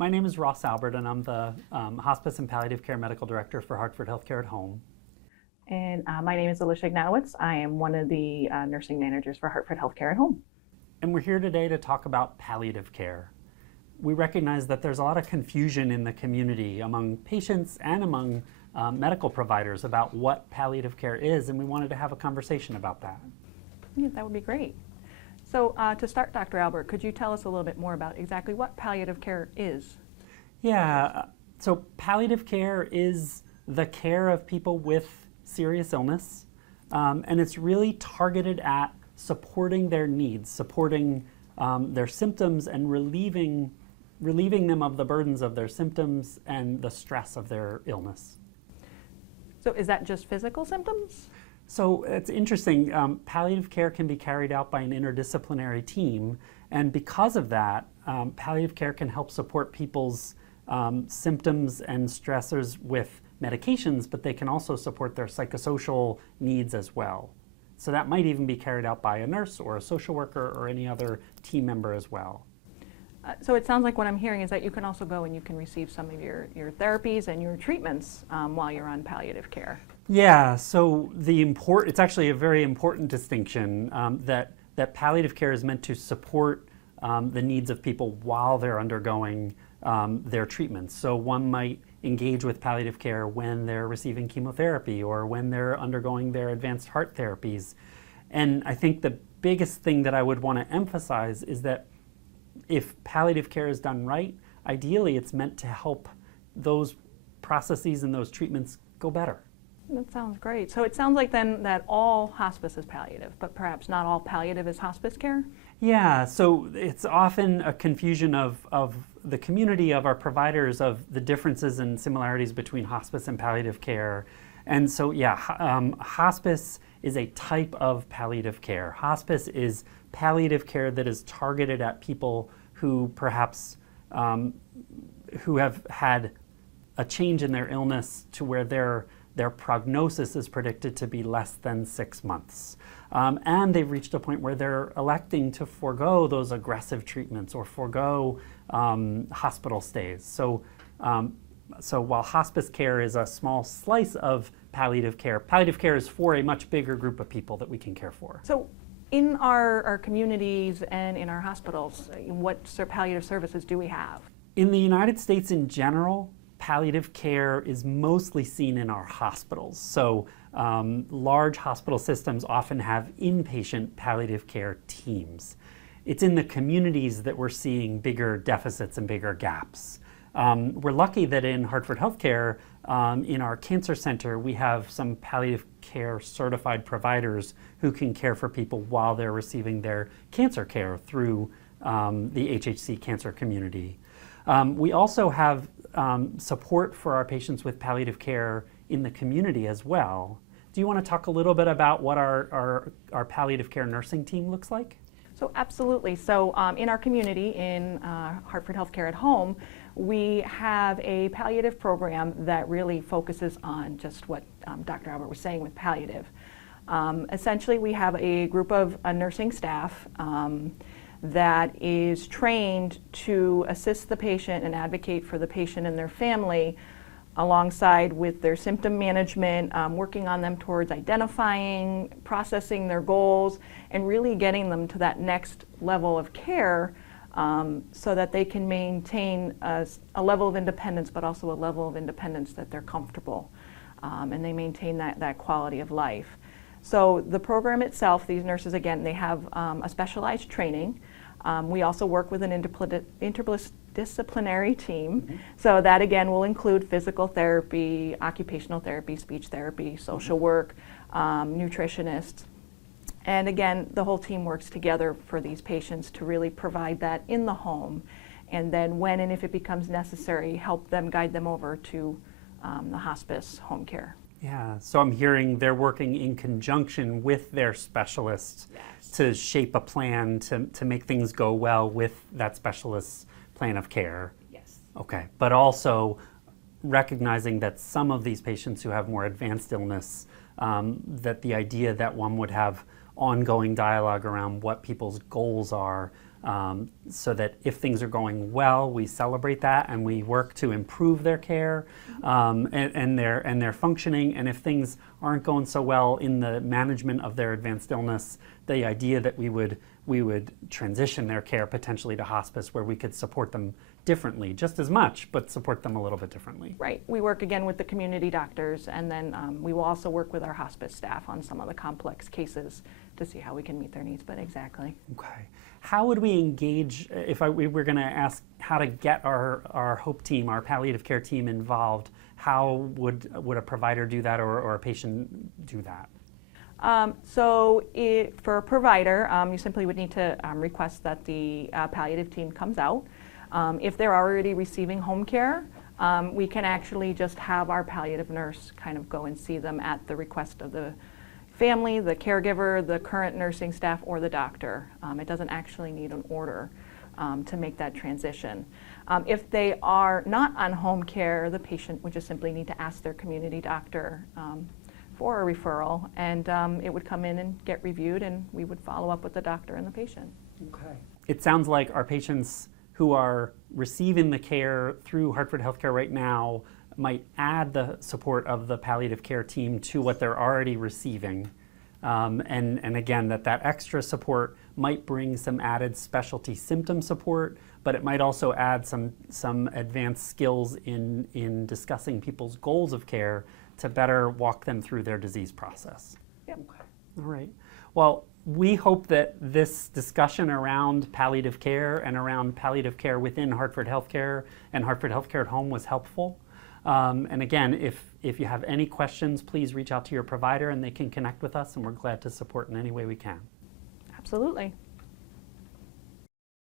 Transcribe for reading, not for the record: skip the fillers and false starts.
My name is Ross Albert, and I'm the Hospice and Palliative Care Medical Director for Hartford Healthcare at Home. And my name is Alicia Ignatowicz. I am one of the nursing managers for Hartford Healthcare at Home. And we're here today to talk about palliative care. We recognize that there's a lot of confusion in the community among patients and among medical providers about what palliative care is, and we wanted to have a conversation about that. Yeah, that would be great. So to start, Dr. Albert, could you tell us a little bit more about exactly what palliative care is? Yeah, so palliative care is the care of people with serious illness, and it's really targeted at supporting their needs, supporting their symptoms and relieving them of the burdens of their symptoms and the stress of their illness. So is that just physical symptoms? So it's interesting, palliative care can be carried out by an interdisciplinary team, and because of that, palliative care can help support people's symptoms and stressors with medications, but they can also support their psychosocial needs as well. So that might even be carried out by a nurse or a social worker or any other team member as well. So it sounds like what I'm hearing is that you can also go and you can receive some of your therapies and your treatments while you're on palliative care. Yeah, so it's actually a very important distinction that palliative care is meant to support the needs of people while they're undergoing their treatments. So one might engage with palliative care when they're receiving chemotherapy or when they're undergoing their advanced heart therapies. And I think the biggest thing that I would want to emphasize is that if palliative care is done right, ideally it's meant to help those processes and those treatments go better. That sounds great. So it sounds like then that all hospice is palliative, but perhaps not all palliative is hospice care? Yeah, so it's often a confusion of the community, of our providers, of the differences and similarities between hospice and palliative care. And so, yeah, hospice is a type of palliative care. Hospice is palliative care that is targeted at people who perhaps who have had a change in their illness to where their prognosis is predicted to be less than 6 months. And they've reached a point where they're electing to forego those aggressive treatments or forego hospital stays. So while hospice care is a small slice of palliative care is for a much bigger group of people that we can care for. So in our communities and in our hospitals, what palliative services do we have? In the United States in general, palliative care is mostly seen in our hospitals. So large hospital systems often have inpatient palliative care teams. It's in the communities that we're seeing bigger deficits and bigger gaps. We're lucky that in Hartford Healthcare, in our cancer center, we have some palliative care certified providers who can care for people while they're receiving their cancer care through the HHC cancer community. We also have support for our patients with palliative care in the community as well. Do you want to talk a little bit about what our palliative care nursing team looks like? So absolutely. So in our community, in Hartford Healthcare at Home, we have a palliative program that really focuses on just what Dr. Albert was saying with palliative. Essentially, we have a group of nursing staff that is trained to assist the patient and advocate for the patient and their family alongside with their symptom management, working on them towards identifying, processing their goals, and really getting them to that next level of care so that they can maintain a level of independence, but also a level of independence that they're comfortable and they maintain that quality of life. So the program itself, these nurses, again, they have a specialized training. We also work with an interdisciplinary team. Mm-hmm. So that, again, will include physical therapy, occupational therapy, speech therapy, social work, nutritionists. And again, the whole team works together for these patients to really provide that in the home. And then when and if it becomes necessary, help them, guide them over to the hospice home care. Yeah, so I'm hearing they're working in conjunction with their specialists. Yes. To shape a plan to make things go well with that specialist's plan of care. Yes. Okay, but also recognizing that some of these patients who have more advanced illness, that the idea that one would have ongoing dialogue around what people's goals are so that if things are going well, we celebrate that and we work to improve their care and their functioning. And if things aren't going so well in the management of their advanced illness, the idea that we would transition their care potentially to hospice, where we could support them differently, just as much, but support them a little bit differently. Right. We work again with the community doctors, and then we will also work with our hospice staff on some of the complex cases to see how we can meet their needs. But exactly. Okay. How would we engage, if we were going to ask how to get our HOPE team, our palliative care team involved, how would a provider do that, or a patient do that? For a provider, you simply would need to request that the palliative team comes out. If they're already receiving home care, we can actually just have our palliative nurse kind of go and see them at the request of the family, the caregiver, the current nursing staff, or the doctor. It doesn't actually need an order to make that transition. If they are not on home care, the patient would just simply need to ask their community doctor for a referral, and it would come in and get reviewed, and we would follow up with the doctor and the patient. Okay. It sounds like our patients who are receiving the care through Hartford Healthcare right now might add the support of the palliative care team to what they're already receiving. And again, that extra support might bring some added specialty symptom support, but it might also add some advanced skills in discussing people's goals of care to better walk them through their disease process. Yep. Okay. All right. Well, we hope that this discussion around palliative care and around palliative care within Hartford Healthcare and Hartford Healthcare at Home was helpful. And again, if you have any questions, please reach out to your provider and they can connect with us, and we're glad to support in any way we can. Absolutely.